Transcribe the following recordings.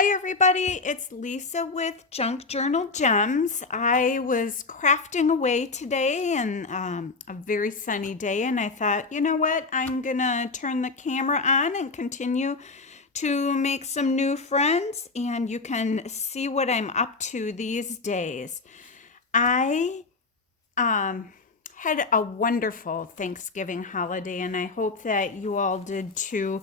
Hi, everybody. It's Lisa with Junk Journal Gems. I was crafting away today and a very sunny day, and I thought, you know what? I'm going to turn the camera on and continue to make some new friends, and you can see what I'm up to these days. I um, had a wonderful Thanksgiving holiday, and I hope that you all did too.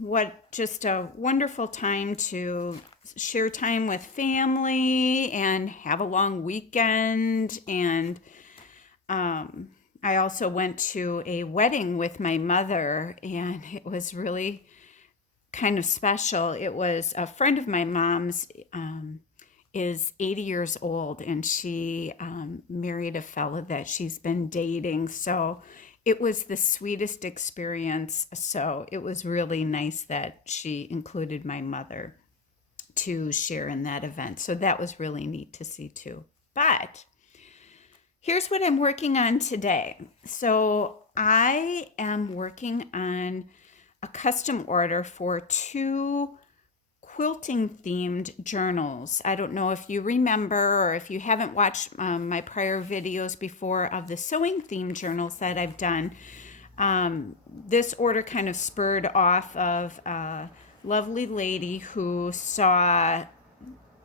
What just a wonderful time to share time with family and have a long weekend. And um, I also went to a wedding with my mother, and it was really kind of special. It was a friend of my mom's. Is 80 years old, and she married a fella that she's been dating. So it was the sweetest experience. So it was really nice that she included my mother to share in that event. So that was really neat to see too. But here's what I'm working on today. So I am working on a custom order for two quilting themed journals. I don't know if you remember or if you haven't watched my prior videos before of the sewing themed journals that I've done. This order kind of spurred off of a lovely lady who saw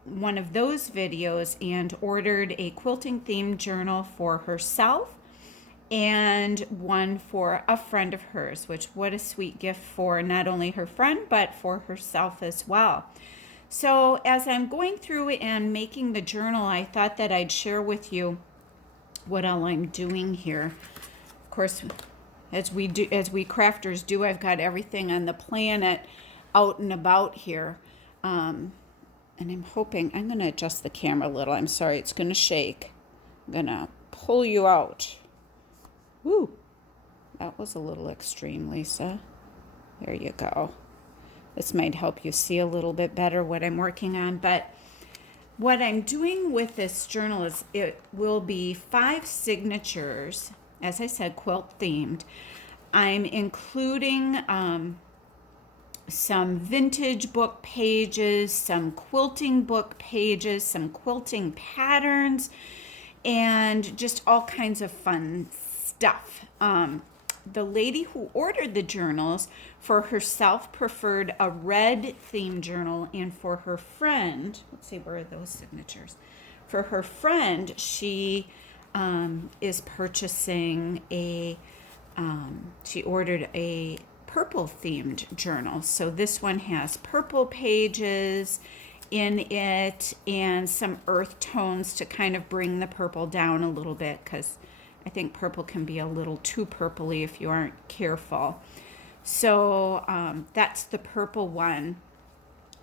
one of those videos and ordered a quilting themed journal for herself and one for a friend of hers, which what a sweet gift for not only her friend but for herself as well. So as I'm going through and making the journal, I thought that I'd share with you what all I'm doing here. Of course, as we crafters do, I've got everything on the planet out and about here. And I'm hoping, I'm going to adjust the camera a little. I'm sorry, it's going to shake. I'm going to pull you out. Woo, that was a little extreme, Lisa. There you go. This might help you see a little bit better what I'm working on. But what I'm doing with this journal is it will be 5 signatures, as I said, quilt themed. I'm including some vintage book pages, some quilting book pages, some quilting patterns, and just all kinds of fun stuff. The lady who ordered the journals for herself preferred a red theme journal, and for her friend, let's see, where are those signatures? For her friend, she is purchasing she ordered a purple themed journal. So this one has purple pages in it and some earth tones to kind of bring the purple down a little bit, because I think purple can be a little too purpley if you aren't careful. So that's the purple one.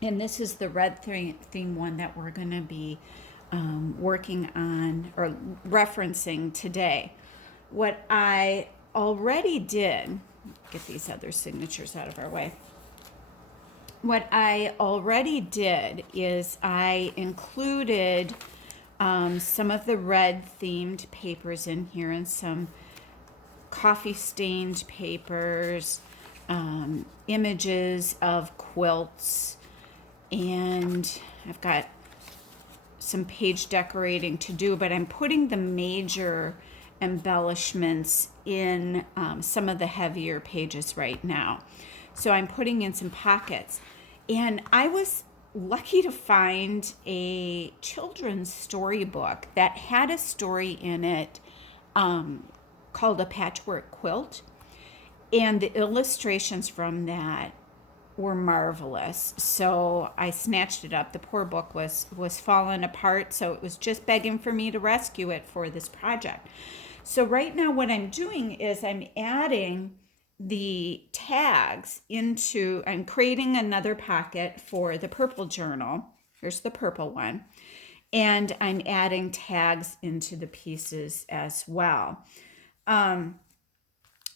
And this is the red theme one that we're going to be working on or referencing today. What I already did, get these other signatures out of our way. What I already did is I included some of the red themed papers in here and some coffee stained papers, images of quilts, and I've got some page decorating to do, but I'm putting the major embellishments in some of the heavier pages right now. So I'm putting in some pockets. And I was lucky to find a children's storybook that had a story in it called A Patchwork Quilt. And the illustrations from that were marvelous. So I snatched it up. The poor book was falling apart, so it was just begging for me to rescue it for this project. So right now what I'm doing is I'm adding the tags into, I'm creating another pocket for the purple journal. Here's the purple one. And I'm adding tags into the pieces as well.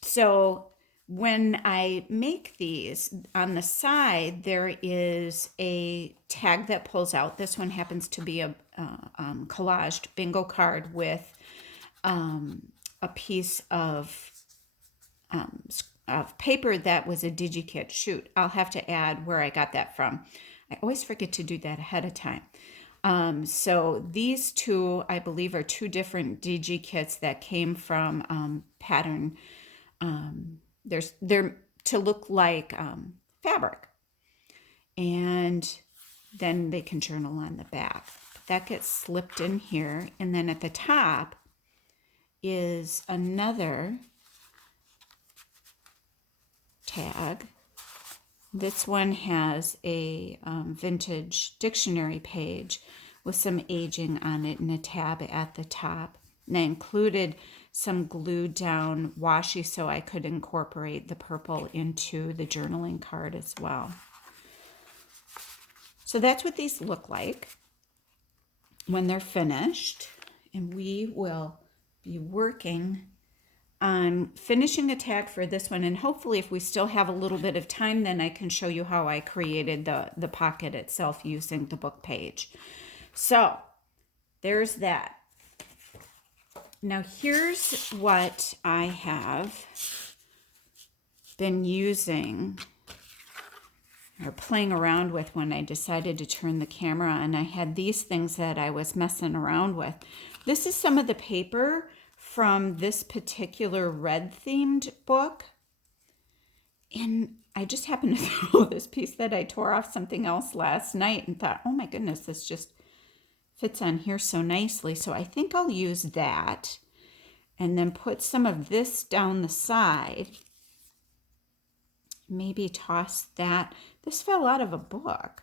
So when I make these, on the side, there is a tag that pulls out. This one happens to be a collaged bingo card with a piece of of paper that was a DigiKit. Shoot, I'll have to add where I got that from. I always forget to do that ahead of time. So these two, I believe, are two different DigiKits that came from Pattern. They're to look like fabric, and then they can journal on the back. That gets slipped in here, and then at the top is another tag. This one has a vintage dictionary page with some aging on it and a tab at the top. And I included some glued down washi so I could incorporate the purple into the journaling card as well. So that's what these look like when they're finished. And we will be working on finishing a tag for this one, and hopefully if we still have a little bit of time, then I can show you how I created the pocket itself using the book page. So there's that. Now here's what I have been using or playing around with when I decided to turn the camera on. I had these things that I was messing around with. This is some of the paper from this particular red themed book. And I just happened to throw this piece that I tore off something else last night and thought, oh my goodness, this just fits on here so nicely. So I think I'll use that and then put some of this down the side. Maybe toss that. This fell out of a book,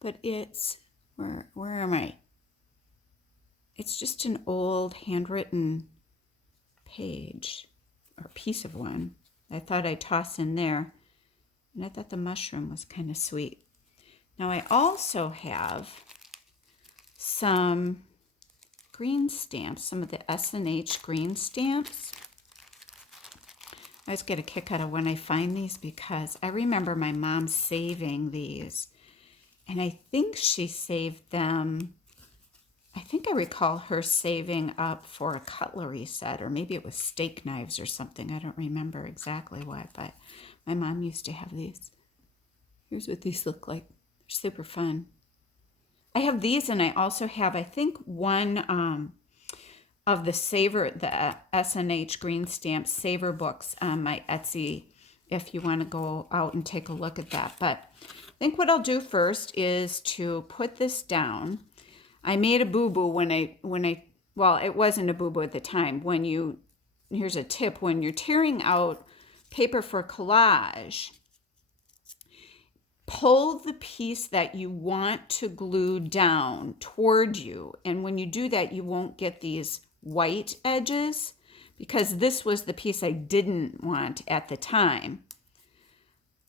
but it's, where am I? It's just an old handwritten page or piece of one. I thought I'd toss in there. And I thought the mushroom was kind of sweet. Now I also have some green stamps, some of the S&H green stamps. I always get a kick out of when I find these because I remember my mom saving these. And I think she saved them, I think I recall her saving up for a cutlery set, or maybe it was steak knives or something. I don't remember exactly what, but my mom used to have these. Here's what these look like. They're super fun. I have these, and I also have, I think, one of the S&H Green Stamp Savor books on my Etsy, if you want to go out and take a look at that. But I think what I'll do first is to put this down. I made a boo-boo well, it wasn't a boo-boo at the time. Here's a tip, when you're tearing out paper for collage, pull the piece that you want to glue down toward you. And when you do that, you won't get these white edges, because this was the piece I didn't want at the time.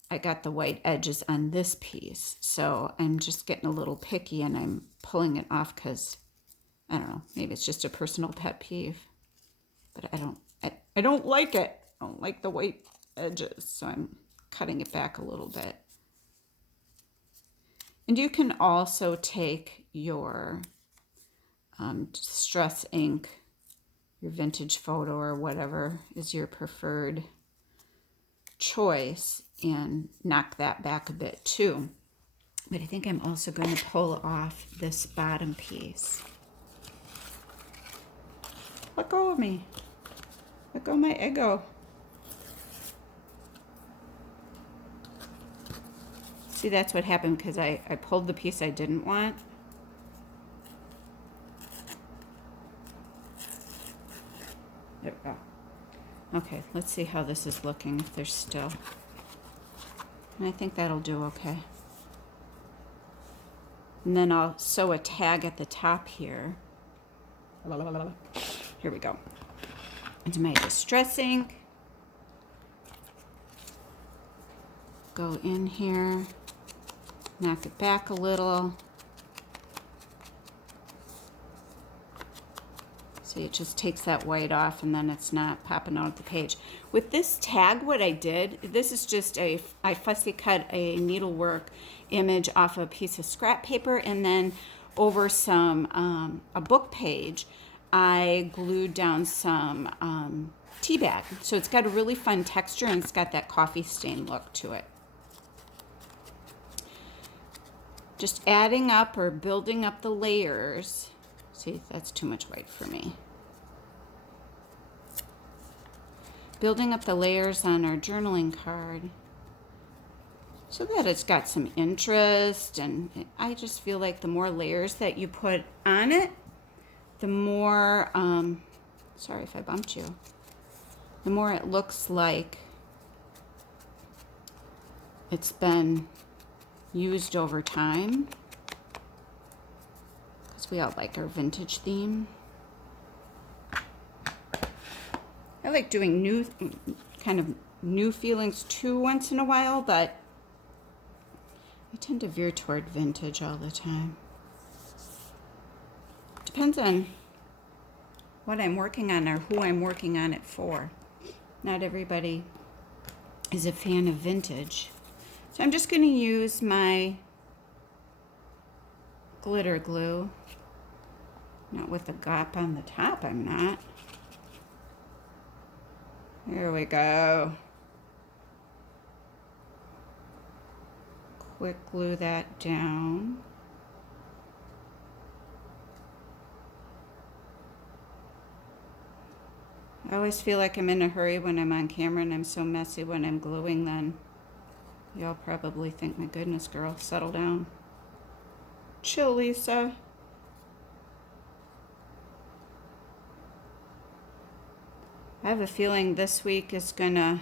I got the white edges on this piece. So I'm just getting a little picky and I'm pulling it off because, I don't know, maybe it's just a personal pet peeve. But I don't like it. I don't like the white edges. So I'm cutting it back a little bit. And you can also take your Distress ink, your vintage photo or whatever is your preferred choice, and knock that back a bit too. But I think I'm also going to pull off this bottom piece. Let go of me. Let go of my ego. See, that's what happened because I pulled the piece I didn't want. There we go. Okay, let's see how this is looking, if there's still. And I think that'll do okay. And then I'll sew a tag at the top here. Here we go. Into my Distress ink. Go in here, knock it back a little. See, it just takes that white off and then it's not popping out of the page. With this tag, what I did, this is just I fussy cut a needlework image off a piece of scrap paper, and then over some, a book page, I glued down some tea bag. So it's got a really fun texture and it's got that coffee stain look to it. Just adding up or building up the layers. See, that's too much white for me. Building up the layers on our journaling card so that it's got some interest, and I just feel like the more layers that you put on it, the more, sorry if I bumped you, the more it looks like it's been used over time, because we all like our vintage theme. I like doing new, kind of new feelings too once in a while, but I tend to veer toward vintage all the time. Depends on what I'm working on or who I'm working on it for. Not everybody is a fan of vintage. So I'm just going to use my glitter glue. Not with the gop on the top, I'm not. There we go. Quick glue that down. I always feel like I'm in a hurry when I'm on camera and I'm so messy when I'm gluing then. Y'all probably think, my goodness, girl, settle down. Chill, Lisa. I have a feeling this week is gonna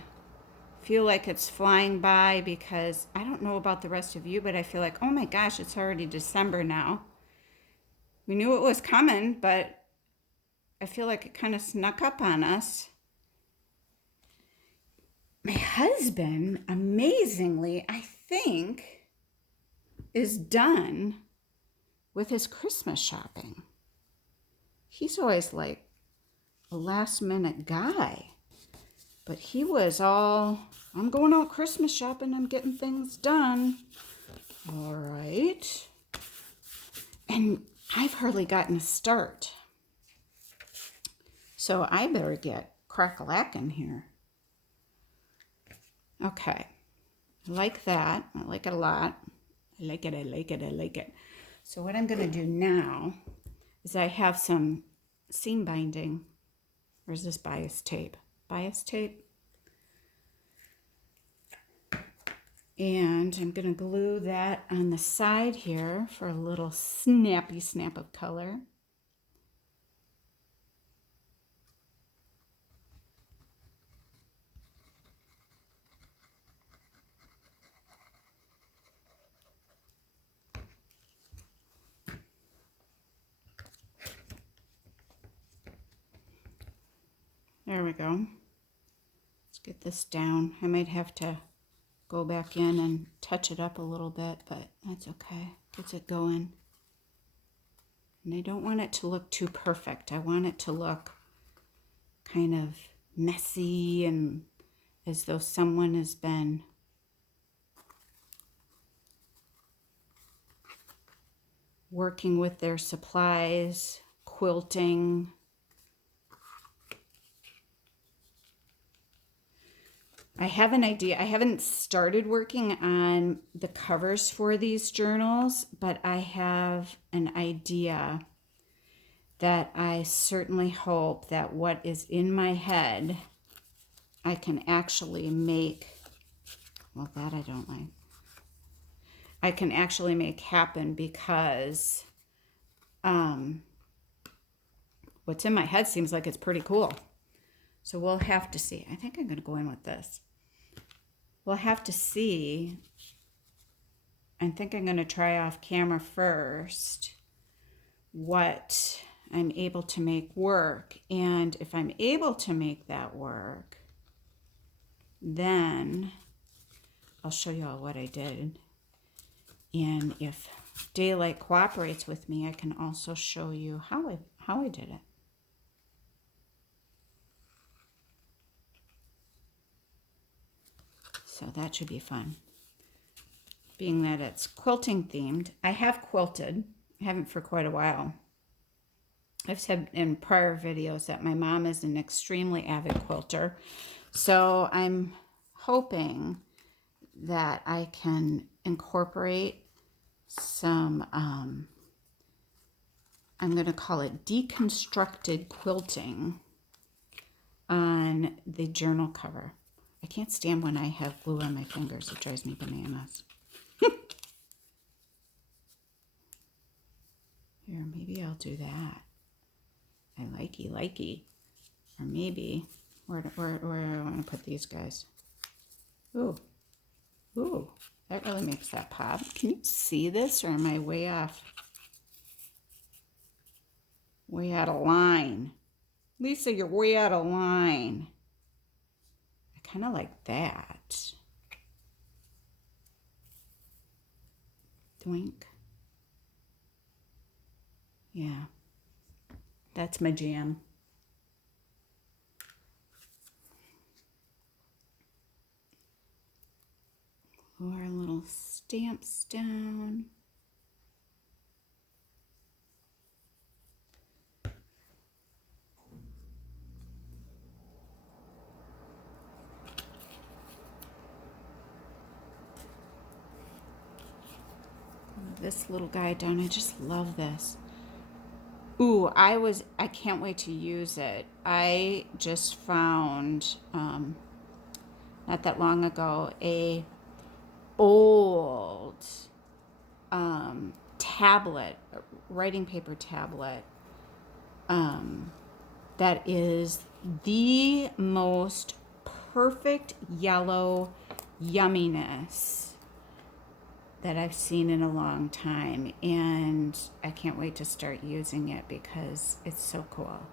feel like it's flying by because I don't know about the rest of you, but I feel like, oh my gosh, it's already December now. We knew it was coming, but I feel like it kind of snuck up on us. My husband, amazingly, I think, is done with his Christmas shopping. He's always like a last minute guy. But he was all, I'm going out Christmas shopping, I'm getting things done. All right. And I've hardly gotten a start. So I better get crack-a-lackin' here. Okay. I like that. I like it a lot. I like it, I like it, I like it. So what I'm going to do now is I have some seam binding. Where's this bias tape? Bias tape. And I'm going to glue that on the side here for a little snappy snap of color. There we go. Let's get this down. I might have to go back in and touch it up a little bit, but that's okay. Gets it going. And I don't want it to look too perfect. I want it to look kind of messy and as though someone has been working with their supplies, quilting. I have an idea. I haven't started working on the covers for these journals, but I have an idea that I certainly hope that what is in my head, I can actually make, well, that I don't like. I can actually make happen because what's in my head seems like it's pretty cool. So we'll have to see. I think I'm going to go in with this. We'll have to see. I think I'm going to try off camera first what I'm able to make work. And if I'm able to make that work, then I'll show you all what I did. And if Daylight cooperates with me, I can also show you how I did it. So that should be fun. Being that it's quilting themed, I have quilted. I haven't for quite a while. I've said in prior videos that my mom is an extremely avid quilter. So I'm hoping that I can incorporate some, I'm going to call it deconstructed quilting on the journal cover. I can't stand when I have glue on my fingers. It drives me bananas. Here, maybe I'll do that. I likey. Or maybe, where do I want to put these guys? Ooh, that really makes that pop. Can you see this, or am I way off? Way out of line. Lisa, you're way out of line. I kind of like that. Doink. Yeah, that's my jam. Glue our little stamps down. This little guy down. I just love this. Ooh, I can't wait to use it. I just found, not that long ago, a old tablet, writing paper tablet, that is the most perfect yellow yumminess that I've seen in a long time, and I can't wait to start using it because it's so cool.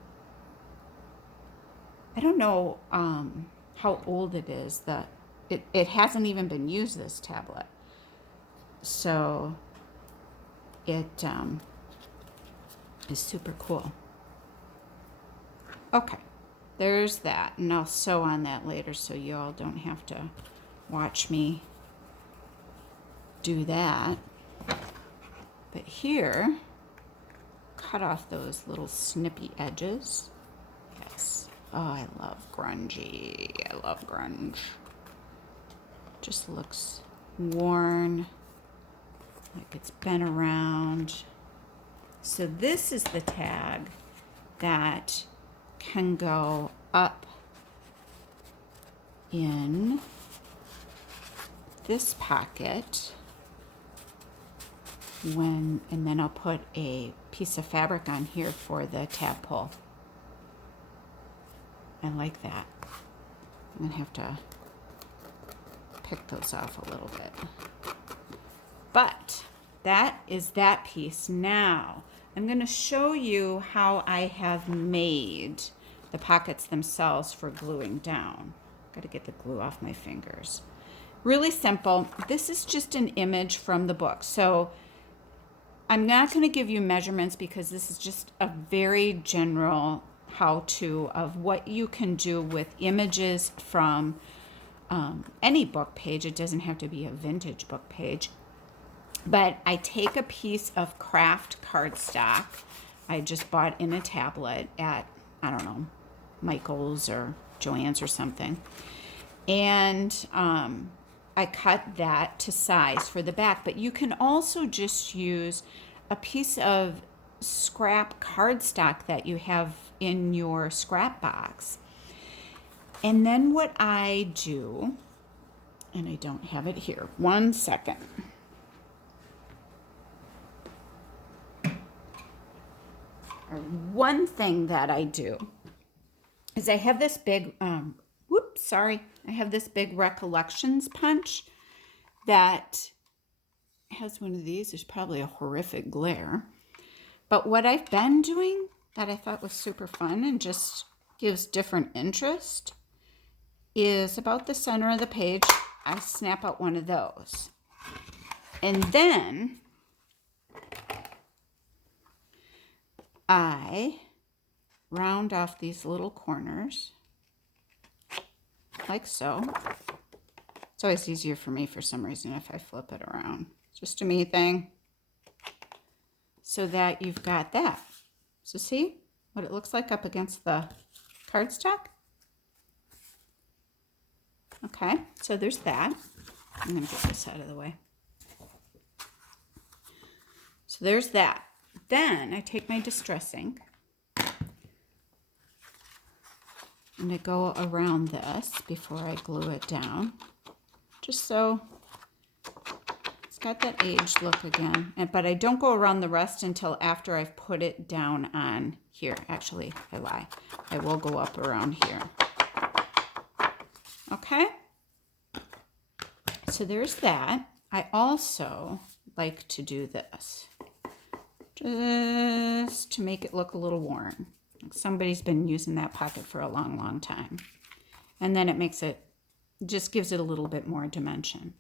I don't know how old it is. It hasn't even been used, this tablet, so it is super cool. Okay, there's that, and I'll sew on that later so you all don't have to watch me do that. But here, cut off those little snippy edges. Yes. Oh, I love grungy. I love grunge. Just looks worn, like it's been around. So this is the tag that can go up in this pocket and then I'll put a piece of fabric on here for the tab pull. I like that. I'm gonna have to pick those off a little bit. But that is that piece. Now I'm going to show you how I have made the pockets themselves for gluing down. Got to get the glue off my fingers. Really simple. This is just an image from the book. So I'm not going to give you measurements because this is just a very general how-to of what you can do with images from any book page. It doesn't have to be a vintage book page. But I take a piece of craft cardstock I just bought in a tablet at, I don't know, Michael's or Joann's or something. And I cut that to size for the back. But you can also just use a piece of scrap cardstock that you have in your scrap box. And then what I do, and I don't have it here, 1 second. One thing that I do is I have this big, I have this big Recollections punch that has one of these. There's probably a horrific glare. But what I've been doing that I thought was super fun and just gives different interest is about the center of the page, I snap out one of those. And then I round off these little corners like so. It's always easier for me for some reason if I flip it around. It's just a me thing. So that you've got that. So see what it looks like up against the cardstock? Okay, so there's that. I'm going to get this out of the way. So there's that. Then I take my Distress ink and I go around this before I glue it down, just so it's got that aged look again. But I don't go around the rest until after I've put it down on here. Actually, I lie. I will go up around here. Okay? So there's that. I also like to do this, just to make it look a little worn. Somebody's been using that pocket for a long, long time. And then it makes it, just gives it a little bit more dimension.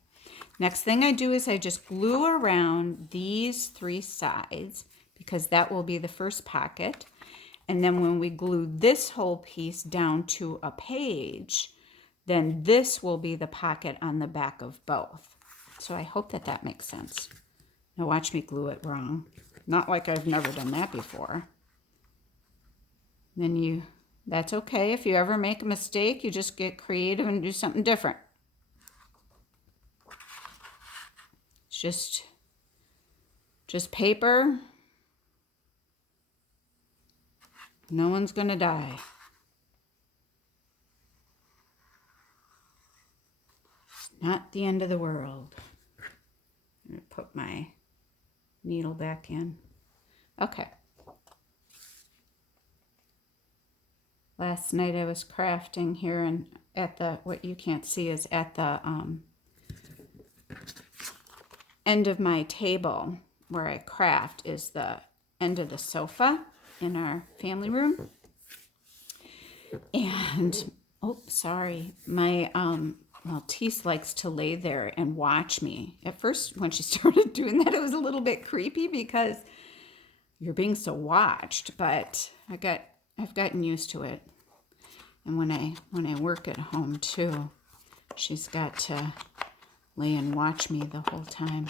Next thing I do is I just glue around these 3 sides, because that will be the first pocket. And then when we glue this whole piece down to a page, then this will be the pocket on the back of both. So I hope that that makes sense. Now watch me glue it wrong. Not like I've never done that before. Then that's okay. If you ever make a mistake, you just get creative and do something different. It's just paper. No one's gonna die. It's not the end of the world. I'm gonna put my needle back in. Okay. Last night I was crafting here, and at the, what you can't see is at the end of my table where I craft is the end of the sofa in our family room. And, oh, sorry, my Maltese likes to lay there and watch me. At first, when she started doing that, it was a little bit creepy because you're being so watched, but I've gotten used to it. And when I work at home too, she's got to lay and watch me the whole time.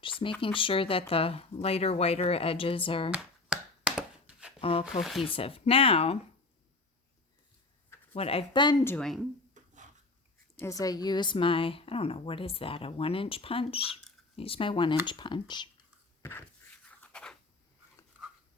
Just making sure that the lighter, whiter edges are all cohesive. Now, what I've been doing is I use my, I don't know, what is that, a 1-inch punch? I use my 1-inch punch.